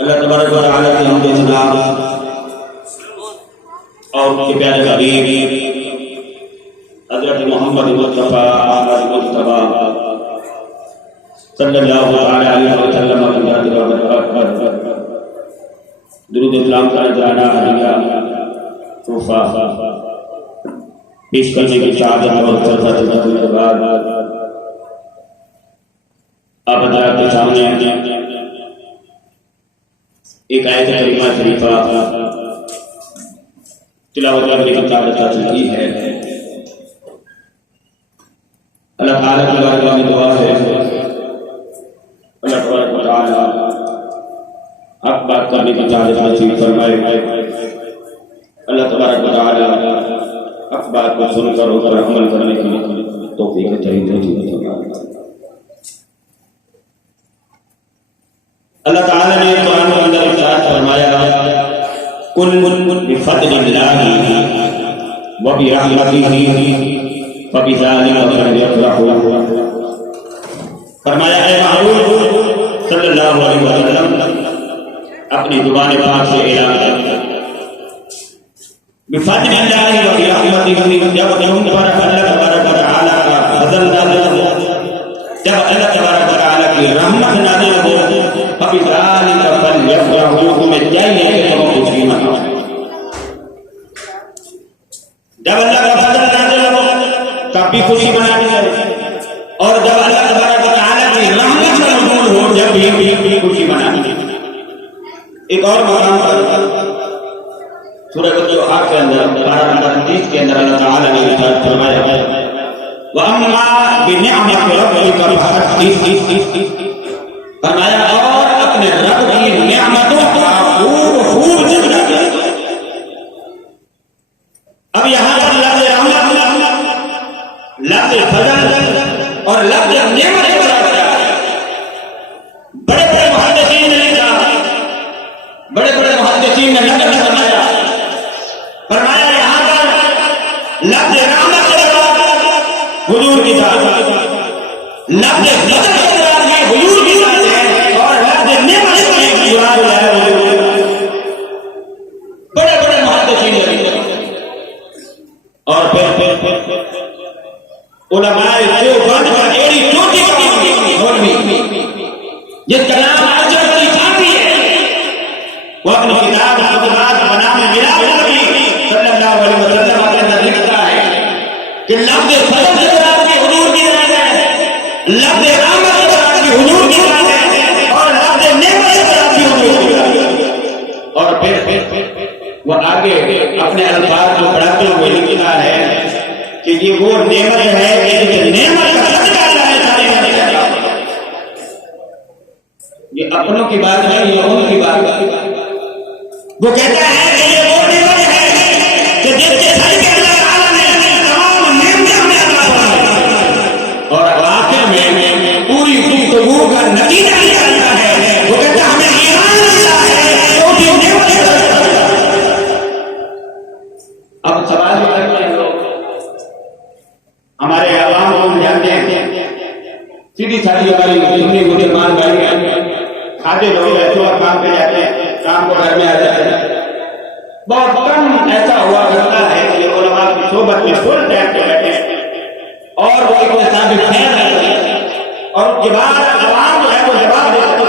अल्लाह तबारक व तआला की हमद सना और उनके प्यारे हबीब हज़रत मोहम्मद मुस्तफा अहमद मुस्तफा सल्लल्लाहु अलैहि वसल्लम की जात व बरकत पर दुरूद इस्लाम का नजराना हदिया तोहफा पेश करने की चाहत और सरसत के बाद आप हज़रात के सामने एक आयत करीमा शरीफा तिलावत करने की चाहत हासिल की है। अल्लाह ताला की बारगाह में दुआ है अल्लाह तबारक व तआला हक बात करने की चाहत हासिल फरमाए। अल्लाह तबारक व तआला हक बात को सुनकर उस पर अमल करने की तौफीक चाहिए। अल्लाह ताला ने कुरान के अंदर इरशाद फरमाया कुल बिफज़लिल्लाहि व बिरहमतिही फबिज़ालिका फलयफ़रहू। फरमाया ऐ महबूब सल्लल्लाहु अलैहि वसल्लम अपनी जुबान पाक से ऐलान कर बिफज़लिल्लाहि व बिरहमतिही, जब तुम पर अल्लाह तबारक व तआला का फजल नाज़िल हो, जब अल्लाह तबारक व तआला की रहमत नाज़िल हो, फबिज़ालिका फलयफ़रहू, तुम्हें चाहिए कि तुम खुशी मनाओ। जब अल्लाह का फजल नाज़िल हो तब भी खुशी मनानी है, और जब अल्लाह तबारक व तआला की रहमत नज़ूल हो जब भी खुशी मनानी है। एक और मकाम पर सूरह अल-जुहा के अंदर पारा नंबर 30 के अंदर अल्लाह ताला ने इरशाद फरमाया व अम्मा बिनिअमति रब्बिका फहद्दिस, फरमाया और अपने रब की नेमतों का खूब जिक्र किया। अब यहाँ पर लफ्ज़ रहमत, लफ्ज़ फजल और लफ्ज़ नेमत को बताया। बड़े बड़े मुहद्दिसीन ने लिखा, बड़े बड़े मुहद्दिसीन ने नकल फरमाया, फरमाया यहाँ पर लफ्ज़ रहमत के बाद हुजूर की जात, लफ्ज़ फजल के बाद में हुजूर की जात है, और लफ्ज़ नेमत के बाद बड़े बड़े मुहद्दिसीन ने लिखा। और फिर उलमाए देवबंद का एड़ी चोटी का मौलवी जिसका नाम अजहर अली थानवी है, वो अपनी किताब खुतबात बनाम मिलाद नबी सल्लल्लाहु अलैहि वसल्लम के अंदर लिखता है कि लफ्ज़ फजल के बाद भी हुजूर की जात है, लफ्ज़ रहमत के बाद भी हुजूर की जात है, और लफ्ज़ नेमत के बाद भी हुजूर की जात है। और फिर वो आगे अपने अल्फाज को बढ़ाते हुए लिखता है कि ये वो नेमत है कि जिस नेमत का सदका अल्लाह ने सारे करने का। ये अपनों की बात नहीं, ये उनकी बात है। वो कहता है कि ये वो नेमत है कि जिसके सदके अल्लाह ताला ने तमाम नेमतें हमें अता फरमाई, और आखिर में पूरी गुफ्तगू का नतीजा निकलता है। वो कहता है हमें ईमान मिला है तो भी नेमत है। अब सवाल करते हैं लोग, हमारे आवाम को जानते हैं सीधी साधी हमारी सुन्नी मुसलमान भाई खाते लोग रहते और काम पे जाते हैं, काम को घर में आ जाते हैं। बहुत कम ऐसा हुआ करता है कि उलमा की सोबत में फुल टाइम पे बैठे और वो इतने साबित है और उसके बाद आवाम जो है वो जवाब देते।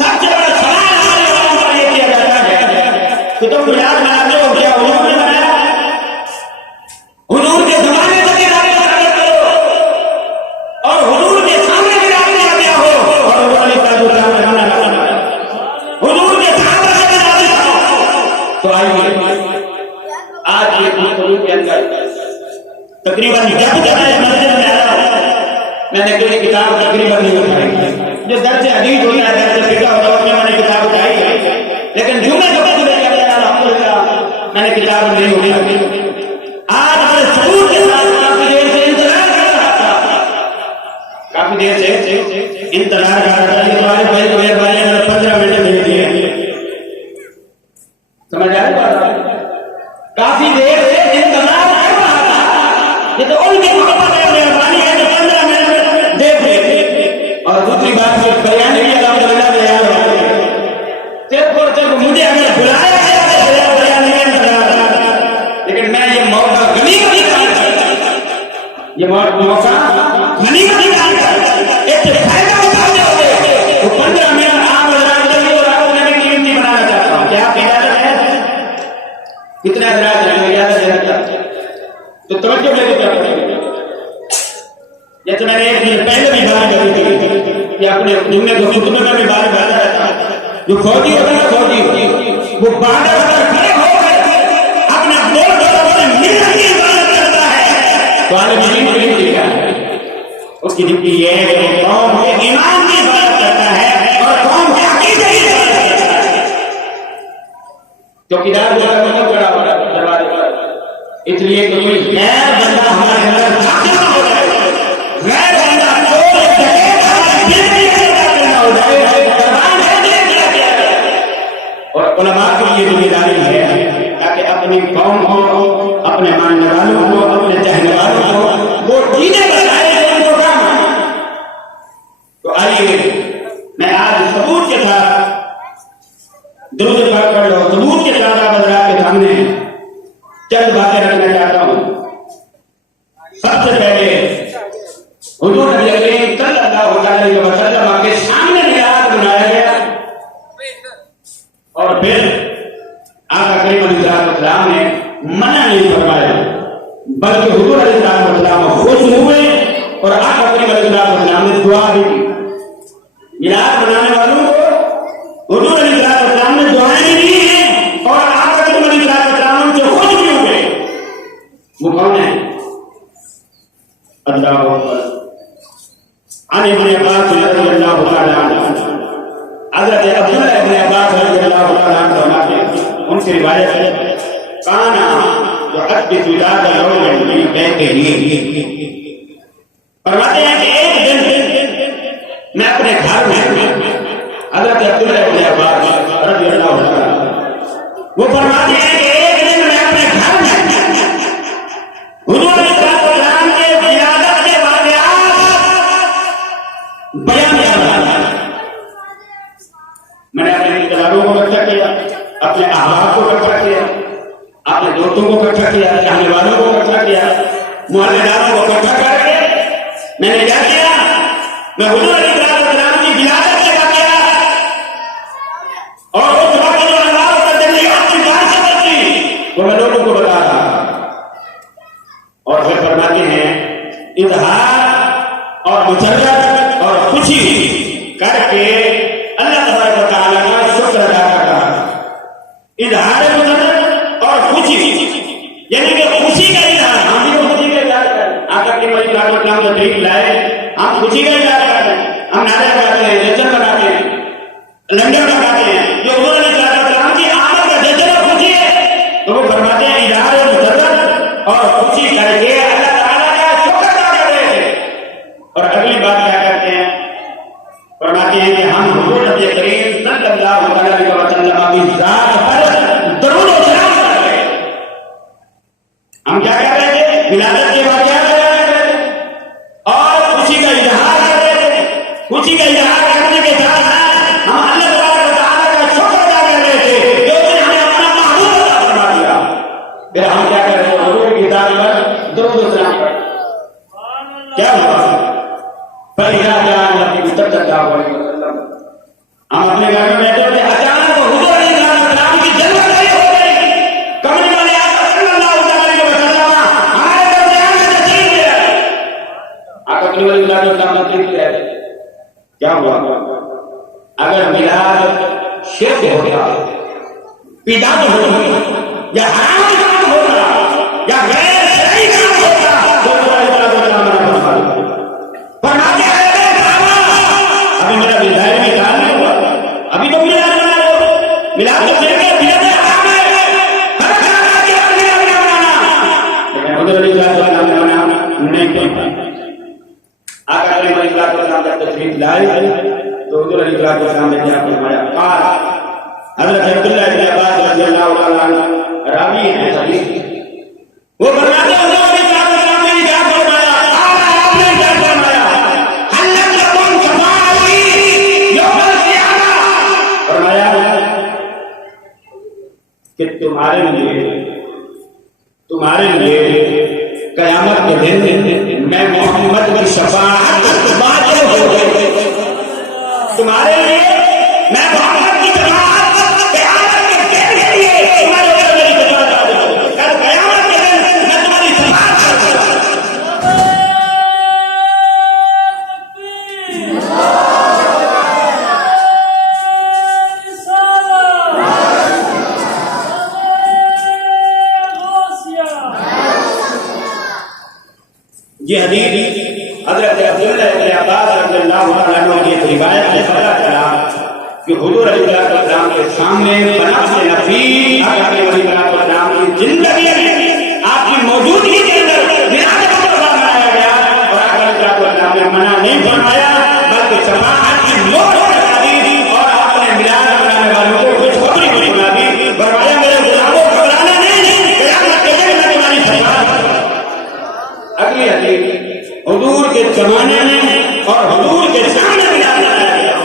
सबसे बड़ा सवाल हमारे आवाम पर ये किया जाता है कि तुम मिलाद मनाते हो, क्या हुजूर ने मनाया? हुजूर के जमाने से और हुजूर के सामने मिलाद में आ गया हो और हुजूर के तो आइए आज ये मसरूफ के अंदर तकरीबन जब मस्जिद में आया मैंने कोई किताब तकरीबन नहीं उठाई। जो दर्ज हदीस होता है, दर्ज फिक़ह होता है, उसमें मैंने किताब उठाई है, लेकिन जुमे के वक्त में कहते हैं अल्हम्दुलिल्लाह मैंने किताब नहीं उठाई। आज मैं सबूत के साथ काफी देर से इंतजार कर रहा था, काफी देर से इंतजार कर रहा था कि तुम्हारे भाई को मेहरबानी मैंने 15 मिनट दे दिए। समझ आ रहा है? काफी देर से इंतजार कर रहा था, ये तो उनकी मोहब्बत है, मेहरबानी है, 15 मिनट दे दे। और दूसरी बात ये बयानी भी अल्हम्दुलिल्लाह तैयार हो गई। सिर्फ और सिर्फ मुझे अगर बुलाया गया तो बयानी में इंतजार, लेकिन मैं ये मौका गनीमत निकाल कर, ये मौका गनीमत निकाल कर एक फायदा उठाते हुए वो 15 मिनट आप जल्दी और आपको नबी की कीमती बनाना चाहता हूँ। क्या आप इजाजत है? कितना इजाजत है? इजाजत देना चाहते तो तवज्जो लेके क्या करेंगे? जैसे मैंने एक दिन पहले भी बात करी थी कि अपने जुम्मे के खुतबे में भी बात करता रहता, जो फौजी होता है फौजी वो बारह बजे खड़े होकर अपना बोल मिलने की इबादत करता है तो आलिम दीन की ड्यूटी क्या है? उसकी ड्यूटी ये है कि कौम के ईमान की इबादत करता है और कौम के अकीदे की इबादत करता है। चौकीदार जो है वो खड़ा हो रहा है दरवाजे पर, इसलिए कि कोई गैर बंदा हमारे अंदर दाखिल ना हो जाए, गैर बंदा चोर डकैत हमारे दिल में दाखिल ना हो जाए। कुरान है दिल में किया गया और उलमा की ये जिम्मेदारी है ताकि अपनी कौम को, अपने मानने वालों को, अपने चाहने वालों को वो चीजें बताए जो उनको काम है। तो आइए मैं आज सबूत के साथ दुरूद पाक पढ़ लो, सबूत के साथ आप हज़रात के सामने चंद बातें रखना चाहता हूं। सबसे पहले हुजूर नबी करीम सल्लल्लाहु अलैहि वसल्लम के सामने मिलाद बनाया गया और फिर आका करीम अलैहिस्सलाम ने मना नहीं फरमाया, बल्कि हुजूर अलैहिस्सलाम खुश हुए और आका करीम अलैहिस्सलाम ने दुआ भी की। मिलाद बनाने वालों को हुजूर अलैहिस्सलाम ने दुआएं दी हैं और आका करीम अलैहिस्सलाम से खुश भी हुए। वो कौन है? अल्लाह अकबर। अन इब्न अब्बास रज़ियल्लाहु तआला अन्हु, हज़रत अब्दुल्लाह इब्न अब्बास रज़ियल्लाहु तआला अन्हु फरमाते हैं, उनसे रिवायत है, काना युहद्दिसु ज़ात यौमिन फी बैतिही, फरमाते हैं कि एक दिन मैं अपने घर में, हज़रत अब्दुल्लाह इब्न अब्बास रज़ियल्लाहु तआला वो फरमाते हैं कि एक दिन मैं अपने घर में हुजूर अलैहिस्सलाम के विलादत के वाक़यात बयान कर रहा था। मैंने अपने रिश्तेदारों को इकट्ठा किया, अपने अहबाब को इकट्ठा किया, अपने दोस्तों को इकट्ठा किया, चाहने वालों को इकट्ठा किया, मोहल्लेदारों को इकट्ठा करके मैंने क्या किया? मैं हुजूर अलैहिस्सलाम की विलादत के वाक़यात और उस वक्त जो अल्लाह की तजल्लियात की बारिश थी वो मैं लोगों को बता रहा था। और फिर फरमाते हैं इज़हार और मुसर्रत और खुशी करके अल्लाह तबारक व तआला का शुक्र अदा कर रहा है। इज़हार मुसर्रत और खुशी यानी कि खुशी का इज़हार, हम भी खुशी का इज़हार करें। आका के मरीज नाम का तरीक लाए, हम खुशी का इज़हार करते हैं, हम नारे लगाते हैं, जश्न मनाते हैं, लंगर लगाते हैं, जो हुजूर अलैहिस्सलाम की आमद का जश्न और खुशी है। तो वो फरमाते हैं इज़हार मुसर्रत और खुशी करके अल्लाह ताला का शुक्र अदा कर रहे थे। और अगली बात क्या करते हैं? फरमाते हैं कि हम हुजूर नबी करीम सल्लल्लाहु अलैहि वसल्लम की ज़ात पर दरूद और सलाम कर रहे हैं। हम क्या कर रहे थे? विलादत के वाक़यात बयान कर रहे थे और खुशी का इज़हार कर रहे शिर्क होता, बिदअत होती, या हराम काम होता, या गैर शरई काम होता, तो फरमाते हैं अभी मेरा विधायक में काम नहीं हुआ, अभी तो मिलाद बना लो, मिलाद तो मेरे लिए बिदअत हराम है, हर खाना के बाद मिलाद बनाना, लेकिन उधर अली का नाम बना नहीं करता। आका अली का नाम जब तशरीफ लाए तो उधर अली का नाम ने क्या फरमाया, क़ाल हज़रत अब्दुल्लाह इब्न अब्बास रज़ियल्लाहु तआला अन्हु रावी हैं हदीस, वो फरमाते हैं उधर अली का नाम ने क्या फरमाया, आपने क्या फरमाया, हल्लत लकुम शफ़ाअती यौमल क़ियामा, फरमाया कि तुम्हारे लिए क़यामत के दिन मैं मोहम्मद की शफ़ाअत वाजिब हो गई, तुम्हारे लिए मैं मोहम्मद की शफ़ाअत क़यामत के दिन के लिए तुम्हारे ऊपर मेरी शफ़ाअत वाजिब हो गई, कल क़यामत के दिन मैं तुम्हारी शफ़ाअत करूंगा। ये हदीस हज़रत अब्दुल्लाह इब्न अब्बास रज़ियल्लाहु तआला अन्हु की रिवायत से पता चला कि हुजूर अलैहिस्सलाम के सामने बनफ़्स नफ़ीस आका अलैहिस्सलाम की जिंदगी में आपकी मौजूदगी के अंदर मिलाद का तोहफा मनाया गया और आका अलैहिस्सलाम ने मना नहीं फरमाया, बल्कि शफ़ाअत की मोहर लगा दी और आपने मिलाद मनाने वालों को खुशखबरी सुना दी, फरमाया मेरे गुलामों घबराना नहीं, क़यामत के दिन मैं तुम्हारी शफ़ाअत करूंगा। अगली हदीस हुजूर के जमाने में और हुजूर के सामने मिलाद मनाया गया,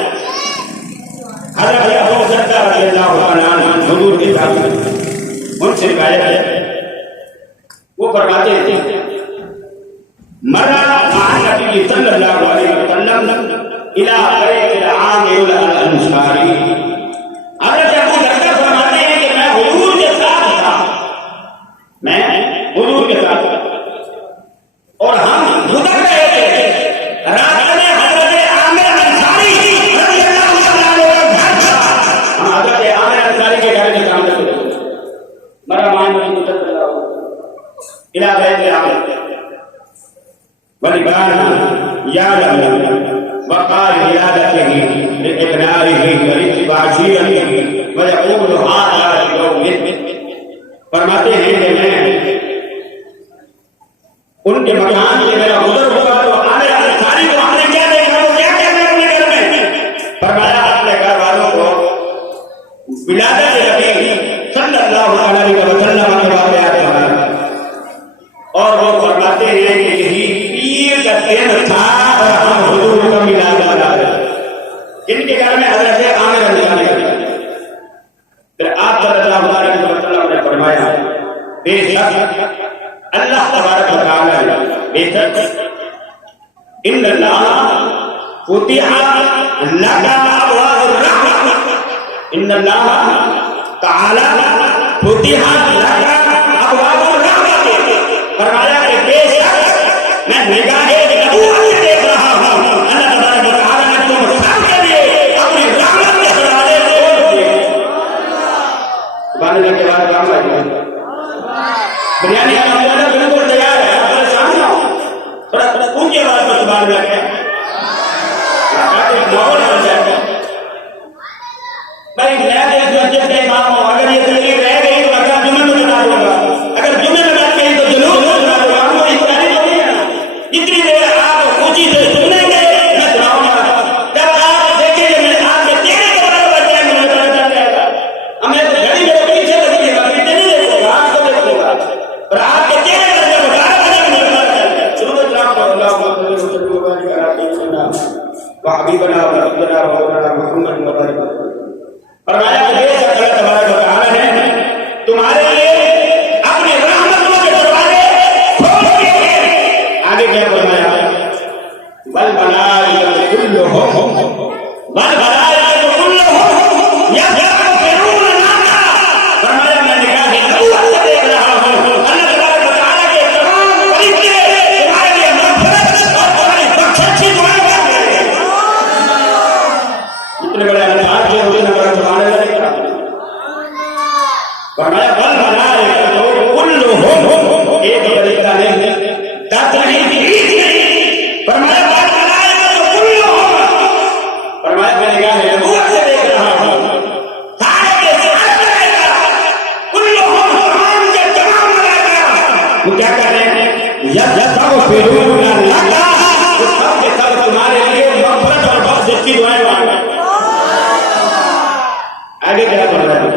हज़रत अबू दरदा रज़ियल्लाहु तआला अन्हु हुजूर के सामने उनसे रिवायत है, वो फरमाते हैं मर्रा माअ नबी सल्लल्लाहु अलैहि वसल्लम इला बैतिल आमिर अल-अंसारी, हज़रत अबू दरदा फरमाते हैं कि मैं हुजूर के साथ था, मैं हुजूर के साथ था और हम गुजर रहे थे, रात में हज़रत आमिर अंसारी रज़ियल्लाहु तआला अन्हु का घर था, हम हज़रत आमिर अंसारी के घर के सामने थे, मर्रा माअ नबी सल्लल्लाहु इला बैतिल आमिर वलिकान यादम वक़ाल इलादतिही लिइबनारिही वलिबाशिरतिही वयक़ूलु हाज़ा यौमिन, फरमाते हैं कि मैं उनके मकान से मेरा गुजर हुआ तो आमिर अंसारी को हमने क्या देखा, वो क्या कहते हैं अपने घर में, फरमाया अपने घर वालों को विलादत नबी सल्लल्लाहु अलैहि वसल्लम के बारे में बताया और वो फरमाते हैं कि यही पीर का दिन था और हम हुजूर का मिलाद मना रहे थे, इनके घर में हज़रत आमिर अंसारी, फिर आप सल्लल्लाहु अलैहि वसल्लम ने फरमाया बेशक अल्लाह तबारक व तआला ने बेशक इन्नल्लाह फुतिहा लका अबवाबुर रहमह, इन्नल्लाह तआला फुतिहा लका अबवाबुर रहमह, फरमाया कि बेशक मैं निगाहे नबूवत से देख रहा हूं अल्लाह तबारक व तआला ने तुम सबके लिए अपनी रहमत के दरवाजे खोल दिए। सुभान अल्लाह के बाद काम है बिरयानी अल्हम्दुलिल्लाह बिल्कुल तैयार है, आप परेशान ना हो, थोड़ा ऊंची आवाज में सुभान अल्लाह कहें, माहौल बन जाएगा। भाई मैं इस मस्जिद का इमाम हूं, अगर ये तकलीफ रह गई तो अगला जुम्मे में बता दूंगा, अगर जुम्मे में बात कही तो जुलूस में बता दूंगा, हमको इस तरह तो नहीं है ना, जितनी देर आप ऊंची से सुनेंगे मैं सुनाऊंगा, जब आप देखेंगे मैं आपके चेहरे के बराबर जाएंगे मैं पता चल जाएगा, हमें तो घड़ी मेरे पीछे लगी है, पीछे नहीं देखूंगा, आपको देखूंगा और आपके चेहरे पर जब 12 बजे मुझे पता चल जाएगा। सुनो जनाब अल्लाह हबीबना व रसूलना व मौलाना मुहम्मद मुबारक फरमाया कि बेशक अल्लाह तबारक व तआला ने तुम्हारे लिए अपनी रहमतों के दरवाजे खोल दिए हैं। आगे क्या फरमाया, वल मलाइकतु कुल्लुहुम यस्तगफिरून लका, फरमाया मैं निगाहे नबूवत से देख रहा हूं अल्लाह तबारक व तआला के तमाम फरिश्ते तुम्हारे लिए मग़फ़िरत और तुम्हारी बख्शिश की दुआ कर रहे हैं। इतने बड़े अल्लाह के हुजूर में सुभान अल्लाह फरमाया बल मलाइका तो कुल्लुहुम, एक तरीका नहीं, 10 नहीं, 20 नहीं, फरमाया बल मलाइका तो कुल्लुहुम, फरमाया मैं निगाह नबूवत से देख रहा हूं, सारे के सारे मलाइका, कुल्लुहुम, तमाम के तमाम मलाइका वो क्या कर रहे हैं, यस्तगफिरूना लका, वो सब के सब तुम्हारे लिए मग़फ़िरत और बख्शिश की दुआएं मांग रहे हैं। आगे क्या बोल रहा है,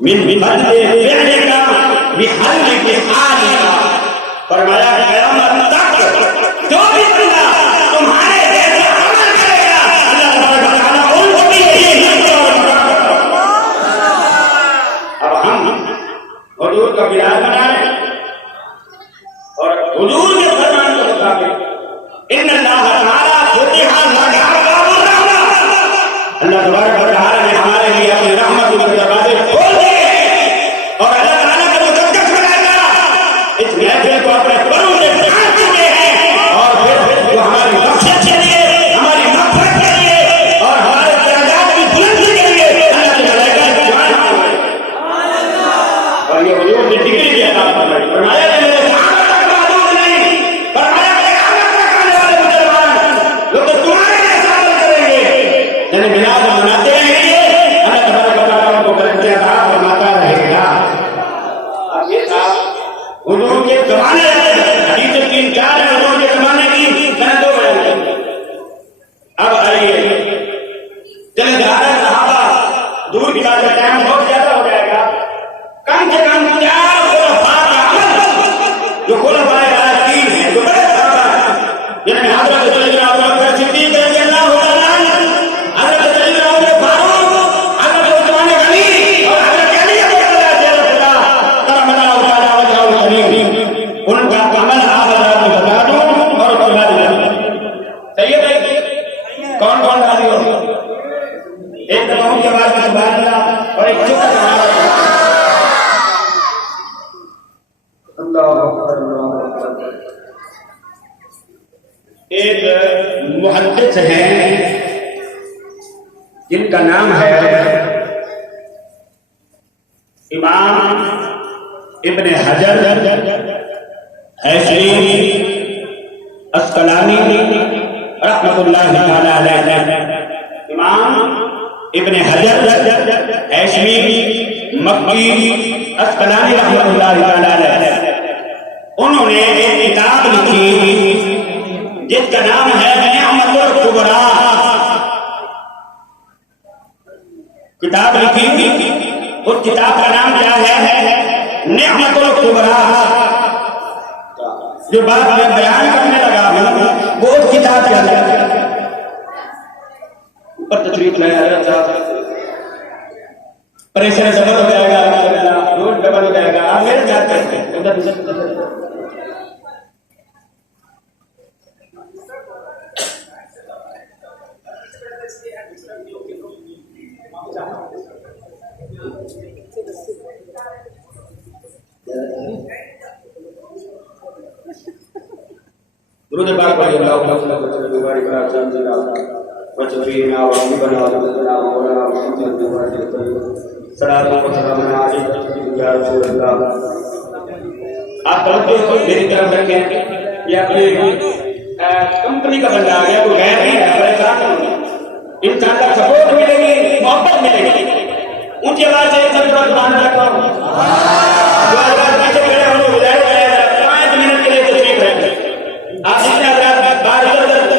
मिन फज़्लि फ़िअलिका बिहल्लिकी हालिका, फरमाया क़यामत तक जो भी बंदा तुम्हारे जैसा अमल करेगा अल्लाह तबारक व तआला उनको भी यही अब हम हुजूर का मिलाद मना रहे हैं और हुजूर के फरमान के मुताबिक इन्नल्लाह तआला फतिहा लना अबवाबुर रहमह, अल्लाह तबारक व तआला ने हमारे लिए अपनी रहमत के दरवाजे खोल दिए और अल्लाह ताला का मुकद्दस बनाया इस महफिल को अपने परों से ढांक चुके हैं और फिर वो हमारी बख्शिश के लिए, हमारी मग़फ़िरत के लिए और हमारे दर्जात की बुलंदी के लिए अल्लाह के मलाइका की दुआएं मांग रहे हैं। और ये हुजूर ने डिग्री की अता फरमाई, फरमाया मेरे सहाबा तक मालूम नहीं, फरमाया क़यामत तक आने वाले मुसलमान लोग तो तुम्हारे जैसा अमल करेंगे, यानी मिलाद मनाते रहेंगे, अल्लाह तबारक व तआला उनको बरकत अता फरमाता रहेगा। अब ये था हुजूर के ज़माने, हदीस 3-4 है हुजूर के ज़माने की, मैंने 2 बयान की। अब आइए चले जा रहे हैं सहाबा, दूर का टाइम बहुत ज्यादा हो जाएगा, कम से कम 4 खुलफा का अमल, जो खुलफाए राशिदीन हैं, जो बड़े सहाबा हैं, जिनमें हज़रत सैयदना अबू बकर सिद्दीक़ रज़ियल्लाहु अन्हु, हज़रत सैयदना उमर फारूक, हज़रत उस्मान गनी और हज़रत अली करमल्लाहु तआला वजहुल करीम, उनका अमल आप हज़रात को बता दूं और बता दूं। सही है भाई, कौन कौन राजी हो? एक दफा उनके बाद में सुभान अल्लाह और एक छोटा सा एक मुहद्दिस हैं जिनका नाम है इमाम इब्न हजर हैशमी अस्कलानी रहमतुल्लाहि तआला अलैह, इमाम इब्न हजर हैशमी मक्की अस्कलानी रहमतुल्लाहि तआला अलैह, उन्होंने एक किताब लिखी जिसका नाम है निअमतुल कुबरा, किताब लिखी, उस किताब का नाम क्या है, निअमतुल कुबरा। जो बात मैं बयान करने लगा वो उस किताब के अंदर ऊपर तशरीफ लाया जाता, प्रेशर डबल हो जाएगा, रोज डबल हो जाएगा, आप मेरे साथ करते हैं उधर दुरूद पाक पढ़िए, अल्लाहुम्मा सल्ली व बारिक अला सय्यिदिना व शफीना व हबीबना व नबीना मौलाना मुहम्मद सल्लल्लाहु अलैहि वसल्लम या रसूल अल्लाह। आप तवज्जो मेरी तरफ रखें, ये अपनी कंपनी का बंदा आ गया, कोई गैर नहीं है, परेशान नहीं है, इंसान का सपोर्ट मिलेगी, मोहब्बत मिलेगी, ऊंची आवाज से एक शब्द जुबान रखो, 5 मिनट के लिए तशरीफ रखें। आप जितने हज़रात बार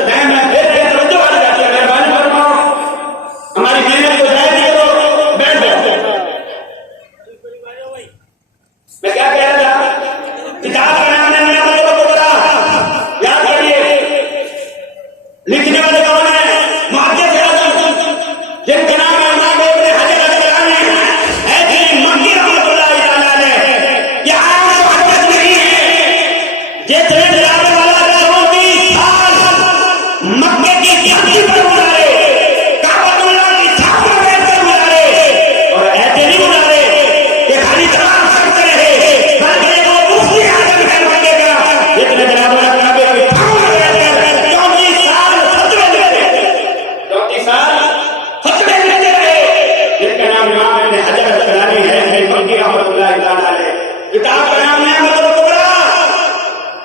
टाइम में फिर रहे तवज्जो वाली जाती है, मेहरबानी फरमाओ, हमारी मेहनत को जायज़ नहीं करो, बैठ जाओ। मैं क्या कह रहा था, किताब का नाम है निअमतुल कुबरा, याद करिए, लिखने वाले कौन है, मुहद्दिस जिनका नाम है इमाम इब्न हजर अस्कलानी, ऐसी मक्की रहमतुल्लाहि तआला अलैह, ये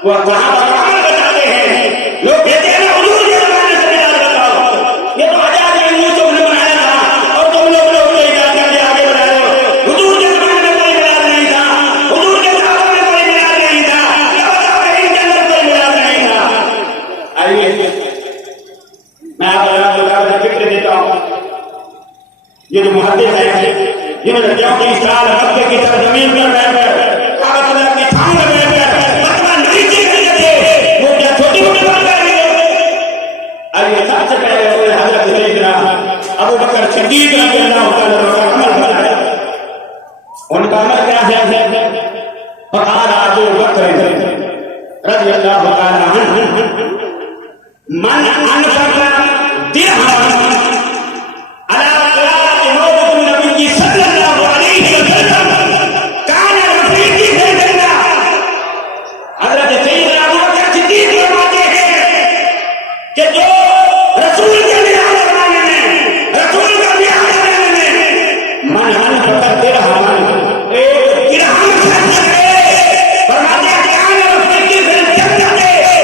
वो सहाबा अमल बताते हैं। लोग कहते हैं ना हुजूर के जमाने से बिलाल बताओ, ये तो हज़ार यूसुफ ने बनाया था और तुम लोग उसको इजाज़त करके आगे बढ़ा रहे हो। हुजूर के जमाने में कोई बिलाल नहीं था, हुजूर के सहाबा में कोई बिलाल नहीं था, ये बताओ कि इनके अंदर कोई बिलाल नहीं था। आइए मैं आपको फिक्र देता हूँ। ये जो मुहद्दिस है जिन्होंने 34 साल मक्के की सरजमीन पर रहकर काबा की छांव में बैठकर फतवा नहीं दे रहे थे, वो क्या छोटी मोटी बात कर रहे हो? आइए सबसे पहले उन्होंने हजरत सैयदना अबू बकर सिद्दीक रज़ियल्लाहु तआला अन्हु का अमल बताया। उनका अमल क्या है? फक़ाल अबू बकर रज़ियल्लाहु तआला अन्हु मन अनफक़ दिरहम अला क़िराअति मौलिद नबी सल्लल्लाहु अलैहि वसल्लम कान रफ़ीक़ी फिल जन्नह। हज़रत सैयदना अबू बकर सिद्दीक़ फरमाते हैं कि जो रसूल के मिलाद करवाने में, रसूल का मिलाद करने में मन अनफक़ दिरहम, एक दिरहम खर्च करे, फरमाते हैं कान रफ़ीक़ी फिल जन्नह,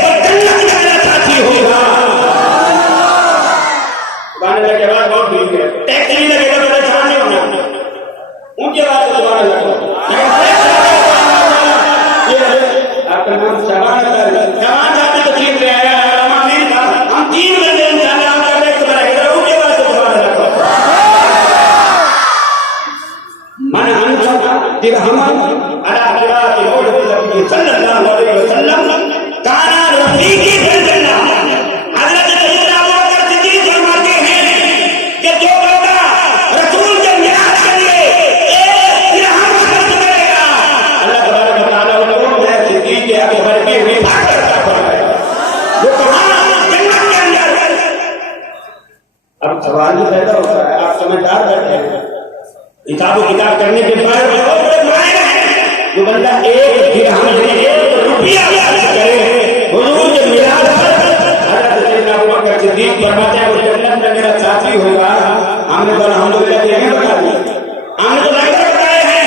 वो जन्नत में मेरा साथी होगा। गाने के बाद बहुत भीड़ है, टैक्सी लगेगा तो परेशान नहीं होना, ऊंची आवाज से दोबारा लगो। ये आपका नाम शबान है, शबान साहब तो चीन में आया है, हम नहीं था, हम 3 घंटे इंशाल्लाह आप करने के बाद ऊंची आवाज से दोबारा लगो। मन अनफक़ दिरहम अला क़िराअति मौलिद नबी सल्लल्लाहु अलैहि वसल्लम कान रफ़ीक़ी फिल जन्नह। हज़रत सैयदना अबू बकर सिद्दीक़ फरमाते हैं कि जो बंदा रसूल के मिलाद के लिए एक दिरहम खर्च करेगा, अल्लाह तबारक व तआला उनको मैं सिद्दीक़ के अकबर की विफाकत अता फरमाएगा। वो कहाँ? जन्नत के अंदर। अब सवाल ये पैदा होता है, आप समझदार बैठे हैं, हिसाब किताब करने के बाद जो बंदा एक दिरहम यानी 1 रुपया खर्च करे हुजूर के मिलाद पर, हज़रत सैयदना अबू बकर सिद्दीक़ फरमाते हैं वो जन्नत में मेरा साथी होगा। हमने तो अल्हम्दुलिल्लाह ये नहीं बता दिया, हमने तो नहीं बताए हैं,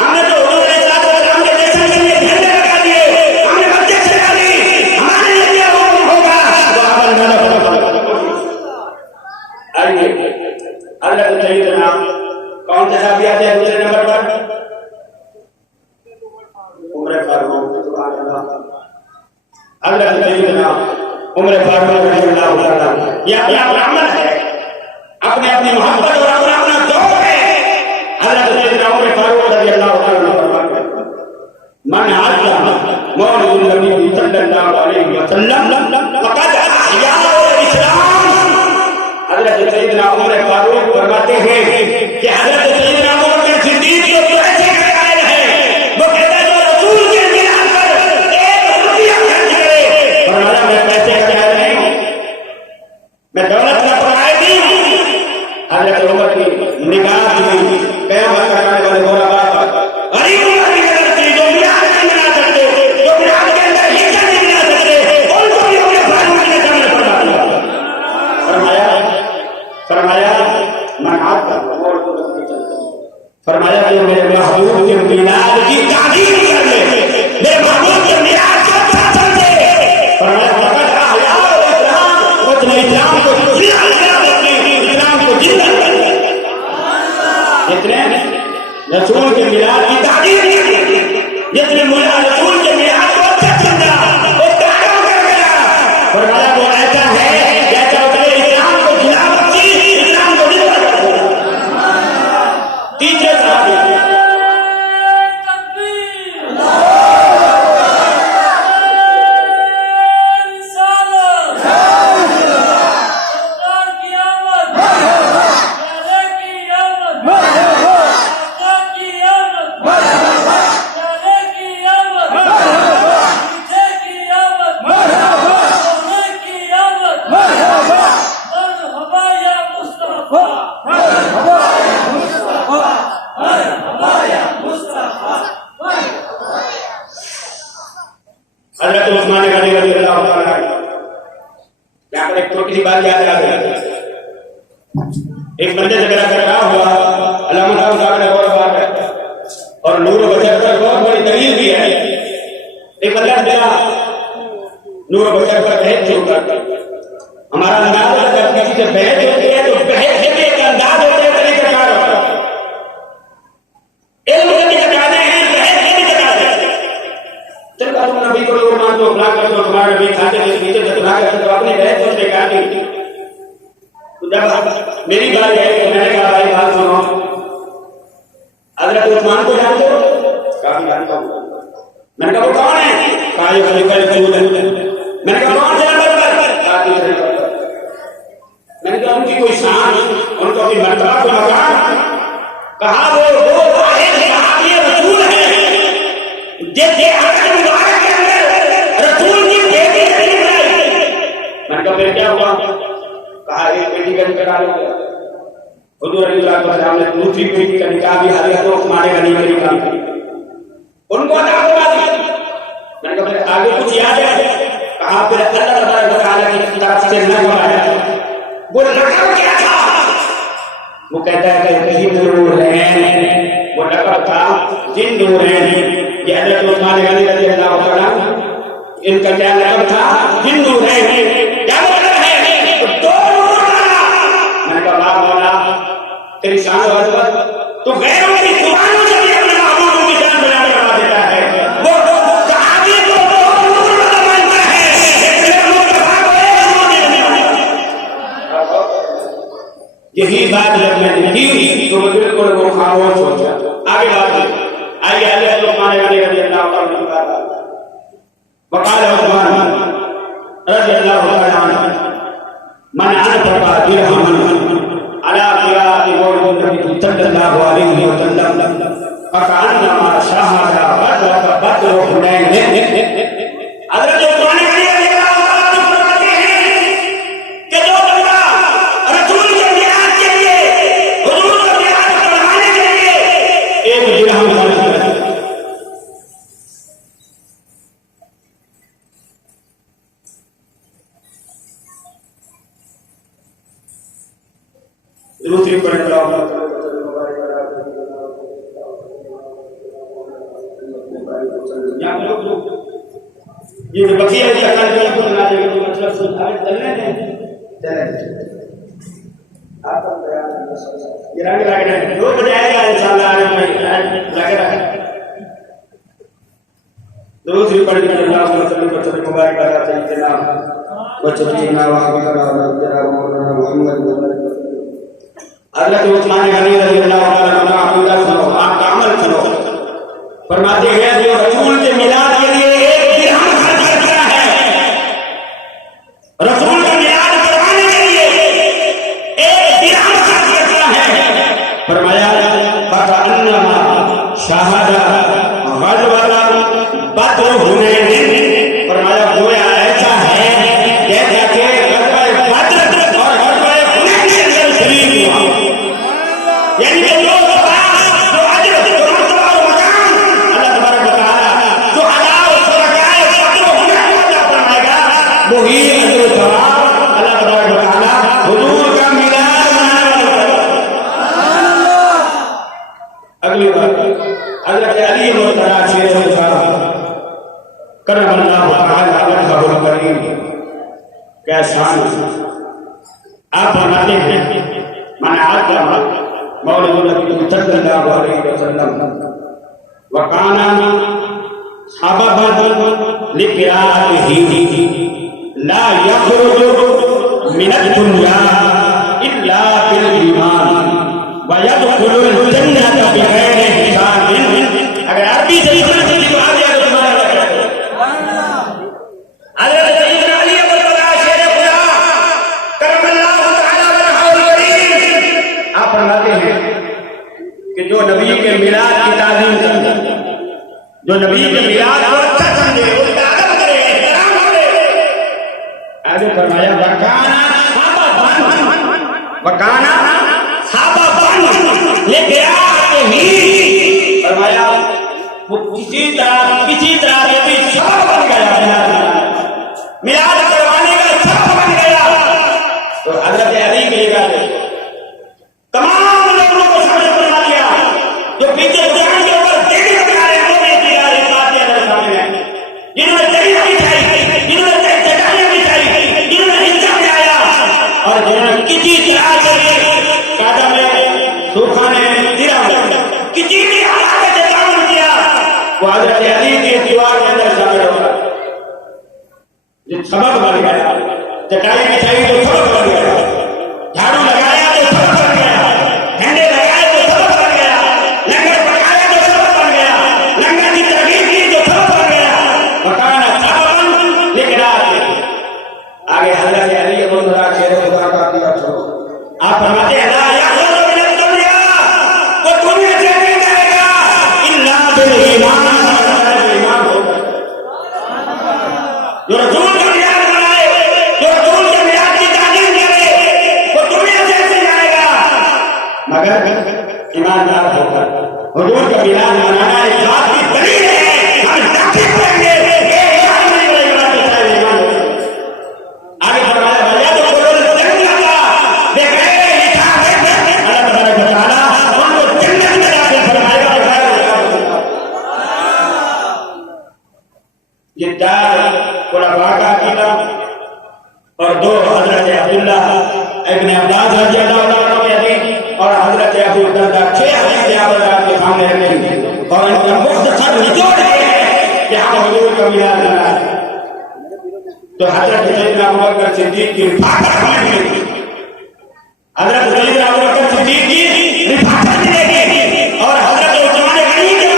हमने तो हुजूर के साथ हम के देश के लिए झंडे लगा दिए, हमने बच्चे चला दी, हमारे लिए ये हुक्म होगा तो अमल न करो। आइए हज़रत सैयदना कौन सा साहब आते हैं दूसरे नंबर पर? उमर फारूक। हज़रत सैयदना उमर फारूक रज़ियल्लाहु तआला, ये अपना अमल है, अपने अपनी मोहब्बत और अपना अपना ज़ौक़ है। हज़रत सैयदना उमर फारूक रज़ियल्लाहु तआला फरमाते हैं मन अज़्ज़म मौलिद नबी सल्लल्लाहु अलैहि वसल्लम फ़क़द अहयाअल इस्लाम। हज़रत सैयदना उमर फारूक फरमाते हैं कि हज़रत सैयदना अबू बकर सिद्दीक़ जो पैसे का कायल है, वो कहता है जो रसूल के मिलाद पर 1 रुपया खर्च करे, फरमाया मैं पैसे का कायल नहीं हूं, मैं दौलत का पराया नहीं हूं। हज़रत उमर की निगाह हुई क़यामत का आने वाले गोरा बाप गरीब उम्मत की तरफ से जो मिलाद नहीं मना सकते, जो मिलाद के अंदर हिस्सा नहीं मिला सकते, उनको भी उमर फारूक ने सामने पढ़ा दिया। फरमाया मैं आता फरमाया कि मेरे महबूब के मिलाद की ताज़ीम कर ले, मेरे महबूब के मिलाद को अच्छा समझे। फरमाया फ़क़द अहयाअल इस्लाम, उसने इस्लाम को जिंदा किया, उसने इस्लाम को जिंदा कर दिया। जितने रसूल के मिलाद की ताज़ीम की, जितने रसूल के मिलाद को अच्छा समझा, वो कायम कर गया। फरमाया वो ऐसा है जैसा उसने इस्लाम को जिंदा बख्शी, इस्लाम को जिंदा कर दिया। तीसरे साहब हज़रत उस्मान गनी रज़ियल्लाहु तआला यहाँ पर एक छोटी सी बात याद आ गई। एक बंदे से मेरा टकराव हुआ, अल्लामा साहब ने बहुत बात है और नूर बचत पर बहुत बड़ी दलील भी है। एक बंदा मेरा हजरत उस्मान को जानते हो? कहा जानता हूं। मैंने कहा वो कौन है? कहा ये खलीफा रसूल है। मैंने कहा कौन से नंबर पर? कहा तीसरे नंबर पर। मैंने कहा उनकी कोई शान, उनको अपनी मर्तबा को मकान, कहा वो वाहिद सहाबी रसूल है जिसके आंखों मुबारक के अंदर रसूल की बेटी नहीं बनाई। मैंने कहा फिर क्या हुआ? कहा एक बेटी का इंतकाल हो गया। हुजूर अल्लाह के सामने दूसरी बेटी का निकाह भी हालिया तो उस्मान गनी का निकाह उनको अदा हुआ। मैंने कहा फिर आगे कुछ याद है? कहा फिर अल्लाह तबारक व तआला की तरफ से न आया। वो लक़ब क्या था? वो कहता है कि जिन्नूरैन, वो लक़ब था जिन्नूरैन। ये हज़रत उस्मान गनी रज़ी अल्लाह तआला इनका क्या लक़ब था? जिन्नूरैन। क्या मतलब है? दो नूर वाला। मैंने कहा वाह मौला तेरी शान और अज़मत तो गैरों की जुबानों से भी अपने महबूब की शान बयान करवा देता है। वो सहाबी को दो नूर वाला मानता है, इसलिए मुस्तफा को एक नूर नहीं मानता। यही बात जब मैंने की तो मैं बिल्कुल वो खामोश हो गया। आगे बात आइए अल्लाह उस्मान गनी रज़ी अल्लाह तआला वक़ाल उस्मान रज़ी अल्लाह तआला मन अनफक़ा दिरहमन अला क़िराअति मौलिद नबी सल्लल्लाहु अलैहि वसल्लम फकअन्नमा शहदा बद्र हुनैन। हज़रत उस्मान गनी रज़ी अल्लाह तआला फरमाते हैं कि जो बंदा रसूल के मिलाद के लिए, हुजूर का मिलाद पढ़ाने के लिए एक दिरहम खर्च करे, दूसरी पर ये बखिया मतलब चलने दें ये रंग दो बजाएगा इंशाअल्लाह लग रहा है। दूसरी पर मुबारक हज़रत उस्मान गनी रज़ी अल्लाह तआला का अक़ीदा सुनो, आपका अमल सुनो। फरमाते हैं जो रसूल के मिलाद के लिए एक दिरहम खर्च करता है, रसूल का मिलाद करवाने के लिए एक दिरहम खर्च करता है, फरमाया फकअन्नमा शहदा बद्र हुनैन। फरमाया गोया ऐसा है जैसा कि गज़वा बद्र और गज़वा हुनैन के अंदर शरीक हुआ। यानी कि जो अजर जो मर्तबा और मकाम अल्लाह तबारक व तआला जो अदा और शरकाए बद्र हुनैन अदा फरमाएगा वही अजर और सवाब अल्लाह तबारक व तआला हुजूर का मिलाद मनाने वाला। अगली बात हज़रत अली मुर्तज़ा शेर साहब करमल्लाहु तआला वजहुल करीम क्या शान। आप फरमाते हैं मन आज़म मौलिद नबी सल्लल्लाहु अलैहि वसल्लम व काना सबबन लिक़िराअतिही ला यख़रुजु मिनद दुनिया इल्ला बिल ईमान व यदखुलुल जन्नत बिग़ैरि हिसाबिन। अगर अरबी से समझ तो आ गया तो तुम्हारा हज़रत सैयदना अली मुर्तज़ा शेर खुदा करमल्लाहु तआला वजहुल करीम आप फरमाते हैं कि जो नबी के मिलाद की ताज़ीम करे, जो नबी के मिलाद को अच्छा समझे, उसका अदब करे, एहतराम करे। आगे फरमाया वकाना साबबन लिक़िराअतिही। फरमाया वो किसी तरह से भी सबब बन गया, मिलाद करवाने का सबब बन गया। तो हज़रत अली की निगाह तमाम लोगों को समझ बना दिया जो पीछे कुरान के ऊपर देवी बना रहे हैं, वो भी इस बात के अंदर शामिल है। जिन्होंने दरिया बिछाई, जिन्होंने चट्टानें बिछाई, जिन्होंने हिस्सा में आया और जिन्होंने किसी तरह से कादा में सूखा ने तिरा में किसी भी हालात से काम किया, वो हज़रत अली की दीवार के अंदर शामिल होगा। जो सबब बन गया, चटाई बिछाई तो सबब बन गया, झाड़ू लगाया तो सबब बन गया, झंडे लगाए तो सबब बन गया, लंगर पकाया ईमानदार होकर हुजूर का मिलाद मनाना इस बात की दलील है। हम ताकीद करेंगे आगे फरमाया भैया तो बोलो जन्नत का देख रहे लिखा है अल्लाह तबारक व तआला उनको जन्नत में दाखिल फरमाएगा। ये चार खुलफा का अकीदा और दो हजरत अब्दुल्लाह इब्न अब्बास रज़ियल्लाहु अन्हु के हदीस और हजरत अबू दरदा 6 हदीस आप के सामने रखेंगे और इनका मुख्तसर निचोड़ ये है कि हम हुजूर का मिलाद मनाएं। तो हजरत सैयदना अबू बकर सिद्दीक की रिफाकत मिलेगी, हजरत सैयदना अबू बकर सिद्दीक की रिफाकत मिलेगी और हजरत उस्मान गनी के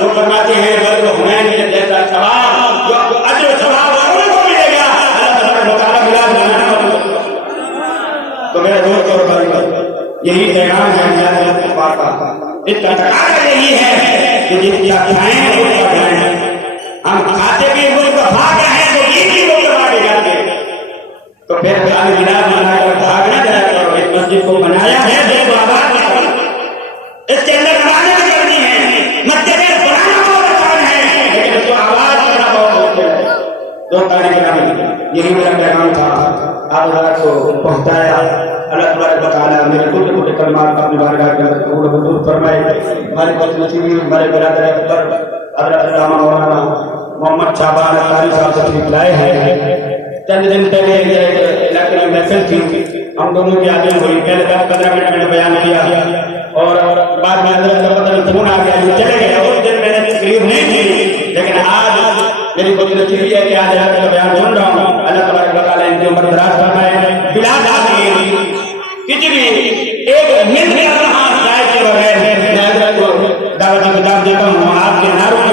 वो फरमाते हैं बदर हुनैन के जैसा सवाब जो अजर सवाब उनको मिलेगा अल्लाह तबारक व तआला मिलाद मनाना। तो मेरे दोस्त और भाइयों यही पैगाम है मिलाद का, इसका तकाजा यही है कि जिसका खाएं उसका खाएं। हम खाते भी मुल्क भाग रहे हैं तो ईद की मुल्क भागे जाते। तो फिर खाली मिलाद मनाकर भाग न जाया करो। इस मस्जिद को बनाया है जो आबाद करो, इसके अंदर नमाज़ें करनी है, मस्जिद बनाना बहुत आसान है लेकिन इसको आबाद करना बहुत मुश्किल है। दो तारीख यही मेरा पैगाम था, आप को पहुंचाया। अल्लाह तबारक व तआला मेरे कुल कलमात अपनी बारगाह के अंदर कबूल मंजूर फरमाए। हमारे बदनसीबी हमारे बिरादर अकबर हज़रत अल्लामा मौलाना मोहम्मद शाबान अख्तारी साहब तशरीफ लाए हैं। चंद दिन पहले इलाके में महफिल थी, हम दोनों की आदमी हुई। पहले 10-15 मिनट मैंने बयान किया और बाद में हज़रत का पता फोन आ गया चले गए। उस दिन मैंने तकरीर नहीं की लेकिन आज मेरी बदनसीबी है कि आज हज़रत का बयान सुन रहा हूँ। अल्लाह तबारक व तआला इनकी उम्र दराज फरमाए। बिलाल खिचड़ी एक मिनट में अपना हाथ चाय के बगैर मैं हज़रत को दावत की किताब देता हूँ। आपके नारों के